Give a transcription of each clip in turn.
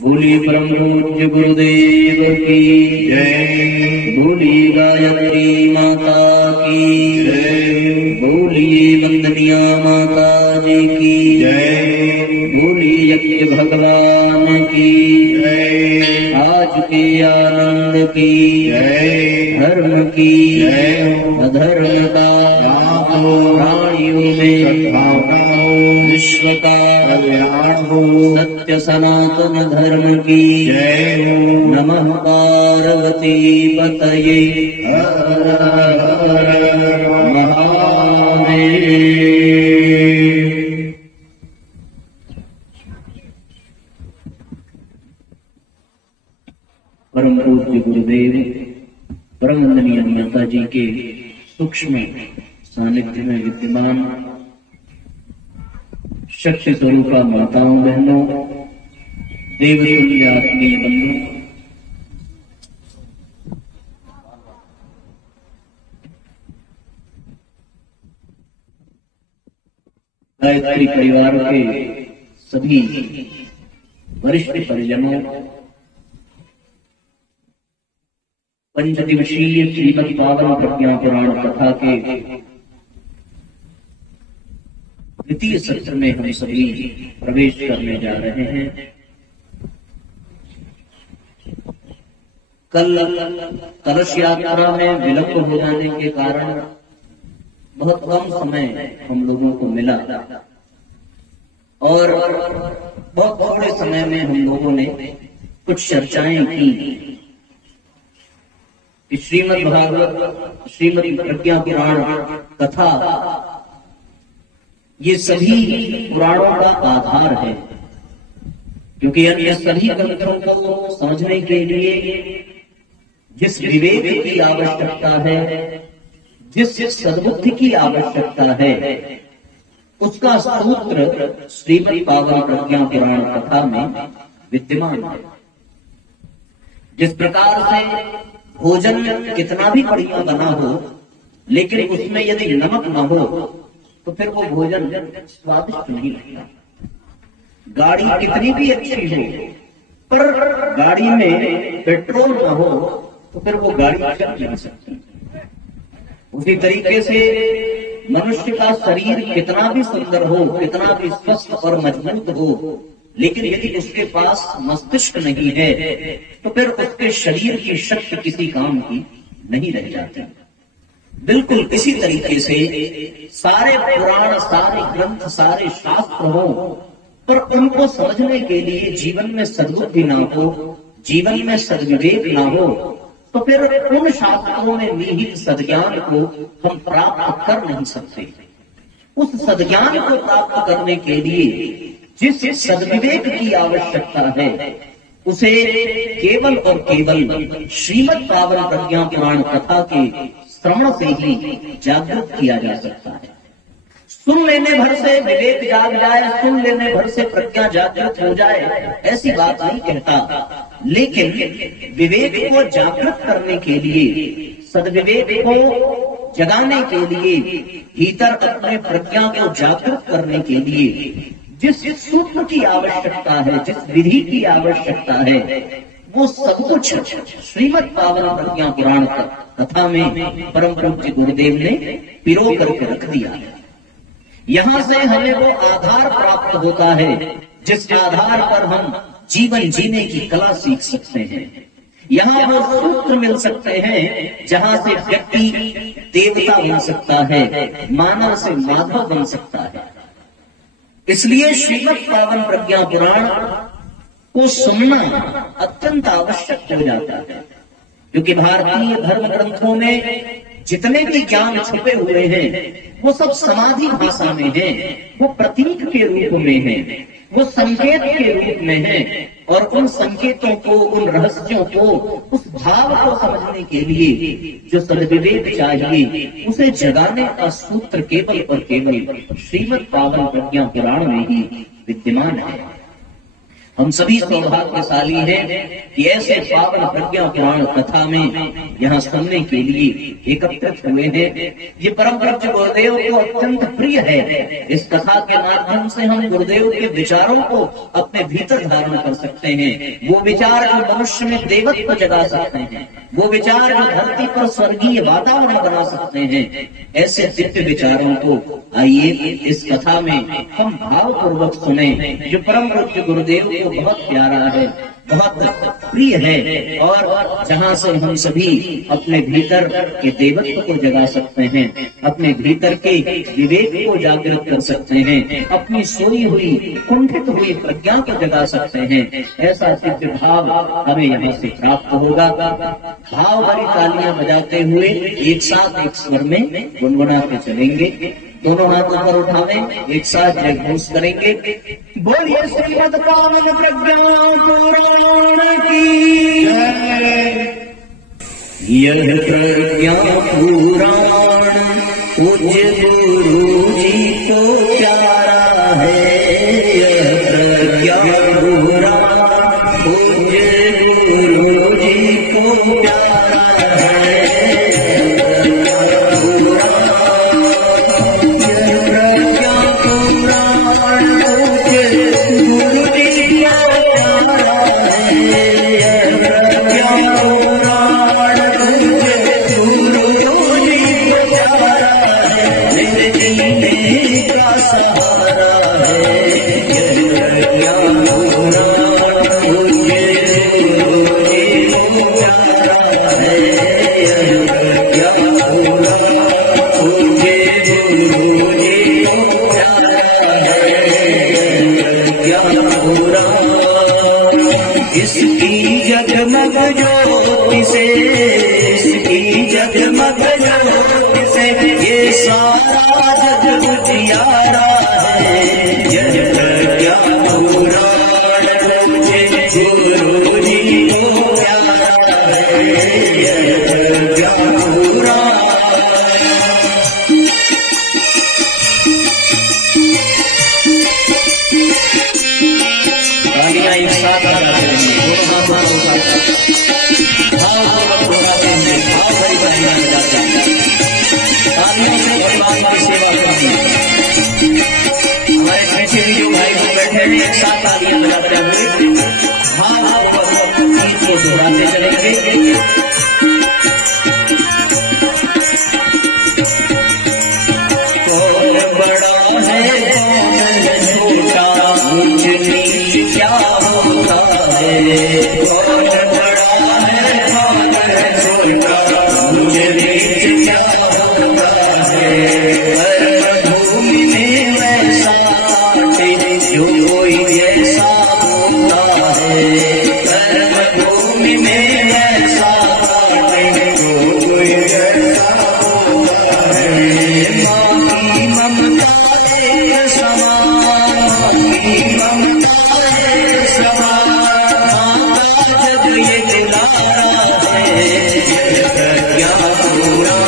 बोली परम पूज्य गुरुदेव की जय। बोली गायत्री माता की जय। बोलिए वंदनिया माता जी की जय। बोली यज्ञ भगवान की जय। आज के आनंद की जय। धर्म की जय। अधर्म का प्राणियों में विश्व का कल्याण हो। सत्य सनातन धर्म की जय हो। नमः पार्वती पतये हर हर महादेव। परम पूज्य गुरुदेव परम वंदनीय माता जी के सूक्ष्म सानिध्य में विद्यमान शक्ति स्वरूपा माताओं बहनों, देवतुल्य आत्मीय बंधु, गायत्री परिवार के सभी वरिष्ठ परिजनों, पंचदिवसीय श्रीमद् पावन प्रज्ञा पुराण कथा के द्वितीय सत्र में हम सभी प्रवेश करने जा रहे हैं। कल कलश यात्रा में विलंब हो जाने के कारण बहुत कम समय हम लोगों को मिला और बहुत थोड़े समय में हम लोगों ने कुछ चर्चाएं की कि श्रीमद् भागवत, श्रीमद् प्रज्ञा पुराण कथा ये सभी पुराणों का आधार है, क्योंकि अन्य सभी ग्रंथों को समझने के लिए जिस विवेक की आवश्यकता है, जिस सद्बुद्धि की आवश्यकता है, उसका सूत्र श्रीमद् पावन प्रज्ञा पुराण कथा में विद्यमान है। जिस प्रकार से भोजन कितना भी बढ़िया बना हो, लेकिन उसमें यदि नमक न हो तो फिर वो भोजन स्वादिष्ट नहीं लगता। गाड़ी कितनी भी अच्छी हो, पर गाड़ी में पेट्रोल न हो तो फिर वो गाड़ी चल नहीं सकती। उसी तरीके से मनुष्य का शरीर कितना भी सुंदर हो, कितना भी स्वस्थ और मजबूत हो, लेकिन यदि उसके पास मस्तिष्क नहीं है तो फिर उसके शरीर की शक्ति किसी काम की नहीं रह जाती। बिल्कुल इसी तरीके से सारे पुराण, सारे ग्रंथ, सारे शास्त्र हो, पर उनको समझने के लिए जीवन में सद्बुद्धि ना हो, जीवन में सद्विवेक ना हो, तो फिर उन शास्त्रों में निहित सद्ज्ञान को हम प्राप्त कर नहीं सकते। उस सद्ज्ञान को प्राप्त करने के लिए जिस सद्विवेक की आवश्यकता है, उसे केवल और केवल श्रीमद् पावन प्रज्ञा पुराण कथा के श्रवण से ही जागृत किया जा सकता है। सुन लेने भर से विवेक जाग जाए, सुन लेने भर से प्रज्ञा जागृत हो जाए, ऐसी बात नहीं कहता। लेकिन विवेक को जागृत करने के लिए, सद्विवेक को जगाने के लिए, भीतर अपने प्रज्ञा को जागृत करने के लिए जिस सूत्र की आवश्यकता है, जिस विधि की आवश्यकता है, वो सब कुछ श्रीमद् पावन प्रज्ञा पुराण कथा में परम पूज्य गुरुदेव ने पिरो करके रख दिया है। यहाँ से हमें वो आधार प्राप्त होता है जिस आधार पर हम जीवन जीने की कला सीख सकते हैं। यहाँ वो सूत्र मिल सकते हैं जहाँ से व्यक्ति देवता बन सकता है, मानव से माधव बन सकता है। इसलिए श्रीमद् पावन प्रज्ञा पुराण को सुनना अत्यंत आवश्यक हो जाता है, क्योंकि भारतीय धर्म ग्रंथों में जितने भी ज्ञान छुपे हुए हैं वो सब समाधि भाषा में है, वो प्रतीक के रूप में है, वो संकेत के रूप में है, और उन संकेतों को, उन रहस्यों को, उस भाव को समझने के लिए जो सद्विवेक चाहिए, उसे जगाने का सूत्र केवल और केवल श्रीमद् पावन प्रज्ञा पुराण में ही विद्यमान है। हम सभी सौभाग्यशाली हैं कि ऐसे पावन प्रज्ञा पुराण कथा में यहाँ सुनने के लिए एकत्रित हुए हैं। ये परम पूज्य गुरुदेव को अत्यंत प्रिय है। इस कथा के माध्यम से हम गुरुदेव के विचारों को अपने भीतर धारण कर सकते हैं। वो विचार जो मनुष्य में देवत्व जगा सकते हैं, वो विचार जो धरती पर स्वर्गीय वातावरण बना सकते हैं। ऐसे दिव्य विचारों को आइए इस कथा में हम भावपूर्वक सुने, जो परम पूज्य गुरुदेव को बहुत प्यारा है, बहुत प्रिय है, और जहाँ से हम सभी अपने भीतर के देवत्व को जगा सकते हैं, अपने भीतर के विवेक को जागृत कर सकते हैं, अपनी सोई हुई कुंठित हुई प्रज्ञा को जगा सकते हैं। ऐसा दिव्य भाव हमें यहाँ से प्राप्त होगा। भाव भरी तालियां बजाते हुए एक साथ एक स्वर में गुनगुनाते चलेंगे। दोनों हाथ ऊपर उठावे, एक साथ जयघोष करेंगे। बोलिए श्रीमद् पावन प्रज्ञा पुराण की यह प्रज्ञा पुराण पूज्य गुरु जी को प्यारा है। यह प्रज्ञा पुराण पूज्य गुरु जी को प्यारा है। इसकी जगमग ज्योति से, इसकी जगमग ज्योति से ये सारा जग उजियारा है। यह प्रज्ञा पुराण मुझे गुरु जी को प्यारा है। यह प्रज्ञा पुराण एक साथ की सेवा करेंगे। हमारे पीछे भी जो भाई को बैठे हैं एक साथ तालियां बजाते हुए गीत को दोहराते चलेंगे। कौन बड़ा है छोटा, ऊंच नीच क्या होता है। कौन बड़ा है छोटा, ऊंच नीच क्या होता है। भूमि में वैसा जो कोई जैसा होता है। भूमि में वैसा जो कोई जैसा होता है। माँ की ममता एक समान, की ममता एक समान, माता जग ये दिलारा है। प्रज्ञा पुराण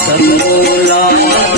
सबको ला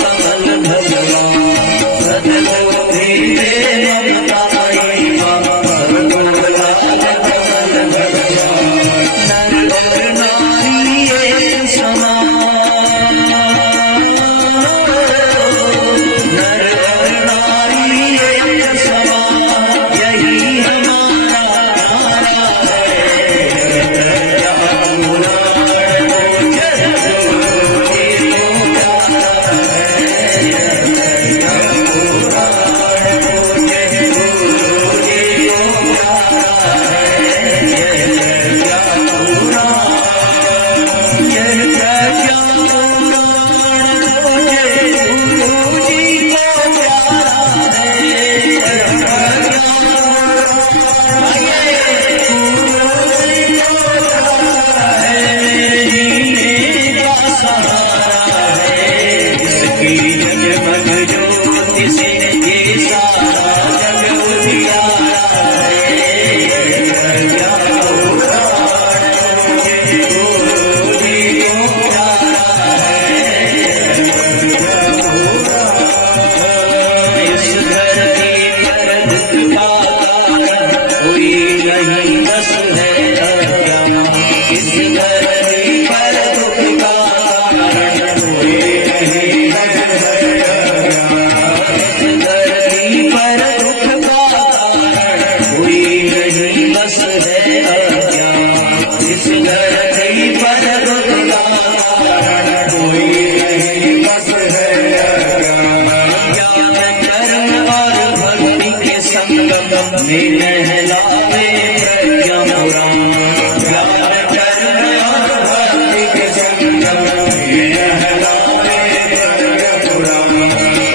नहलावे प्रज्ञा पुराण, प्यार करना भक्ति के संगम, ये नहलावे प्रज्ञा पुराण।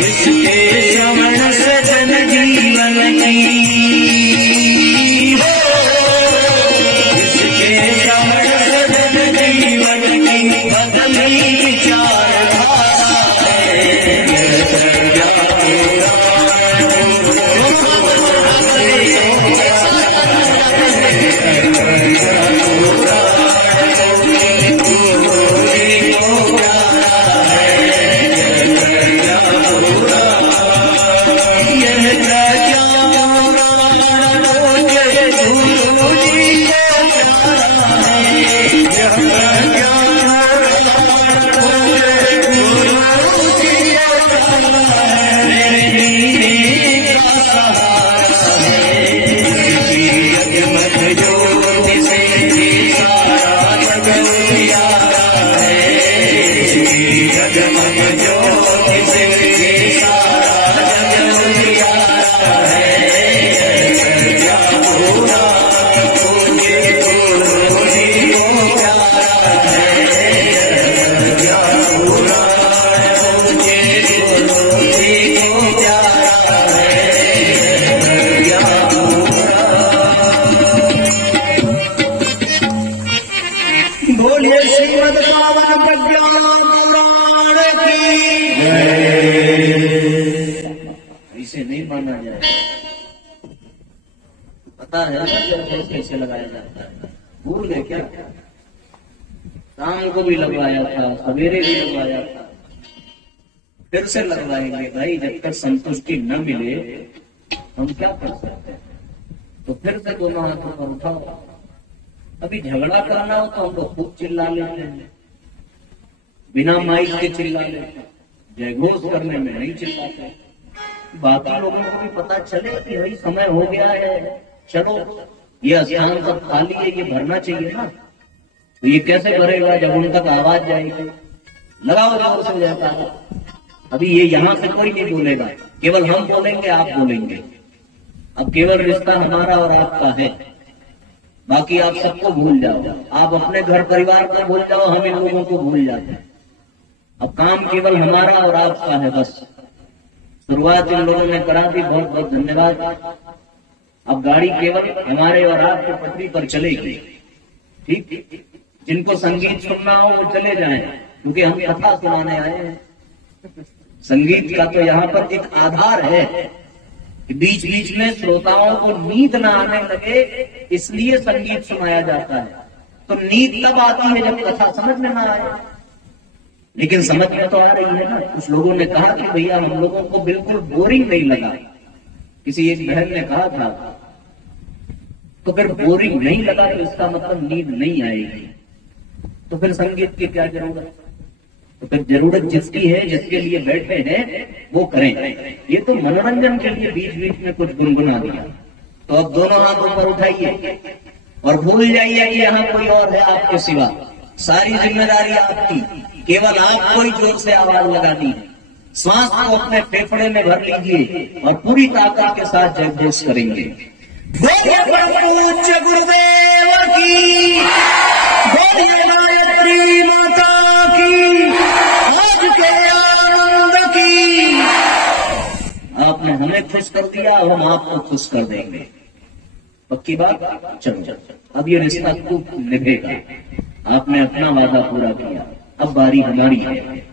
इसके श्रवण से जन जीवन की, इसके श्रवण से जन जीवन की बदली विचारधारा है। ये प्रज्ञा पुराण इसे नहीं माना जाए। पता है ना कैसे लगाया जाता है? भूल गए क्या? शाम को भी लगवाया था, सवेरे भी लगवाया था, फिर से लगवाएंगे। भाई जब तक संतुष्टि न मिले हम क्या कर सकते हैं? तो फिर से दोनों हाथों पर उठाओ। अभी झगड़ा करना हो तो हम लोग खूब चिल्ला लेते हैं, बिना माइक के चिल्ला लेते हैं, जयघोष करने में नहीं चिल्लाते। बाकी लोगों को भी पता चले कि भाई समय हो गया है, चलो ये स्थान सब खाली है, ये भरना चाहिए ना। तो ये कैसे भरेगा जब उन तक आवाज जाएगी? लगाओ लगाओ से जाता है। अभी ये यहाँ से कोई नहीं बोलेगा, केवल हम बोलेंगे, आप बोलेंगे। अब केवल रिश्ता हमारा और आपका है, बाकी आप सबको भूल जाओ। आप अपने घर परिवार को भूल जाओ, हम इन लोगों को भूल जाते हैं। अब काम केवल हमारा और आपका है बस। शुरुआत इन लोगों ने करा दी, बहुत बहुत धन्यवाद। अब गाड़ी केवल हमारे और आपके पटरी पर चलेगी, ठीक? जिनको संगीत सुनना हो वो चले जाएं, क्योंकि हम कथा सुनाने आए हैं। संगीत का तो यहाँ पर एक आधार है कि बीच बीच में श्रोताओं को नींद न आने लगे, इसलिए संगीत सुनाया जाता है। तो नींद तब आती है जब कथा समझ में ना आए, लेकिन समझ में तो आ रही है ना। कुछ लोगों ने कहा कि भैया हम लोगों को बिल्कुल बोरिंग नहीं लगा। किसी एक बहन ने कहा था, तो फिर बोरिंग नहीं लगा तो इसका मतलब नींद नहीं आएगी, तो फिर संगीत की क्या जरूरत? तो फिर जरूरत जिसकी है, जिसके लिए बैठे हैं वो करें। ये तो मनोरंजन के लिए बीच बीच में कुछ गुनगुना दिया। तो अब दोनों हाथों पर उठाइए और भूल जाइए कि यहाँ कोई और है आपके सिवा। सारी जिम्मेदारी आपकी, केवल आपको ही जोर से आवाज लगानी है। श्वास को अपने फेफड़े में भर लीजिए और पूरी ताकत के साथ जयघोष करेंगे। बोलिए पूज्य गुरुदेव की, बोलिए गायत्री माता की, आज के आनंद की। आपने हमें खुश कर दिया, हम आपको खुश कर देंगे। पक्की बात? चलो अब ये रिश्ता खूब निभेगा। आपने अपना वादा पूरा किया, अब बारी हमारी है।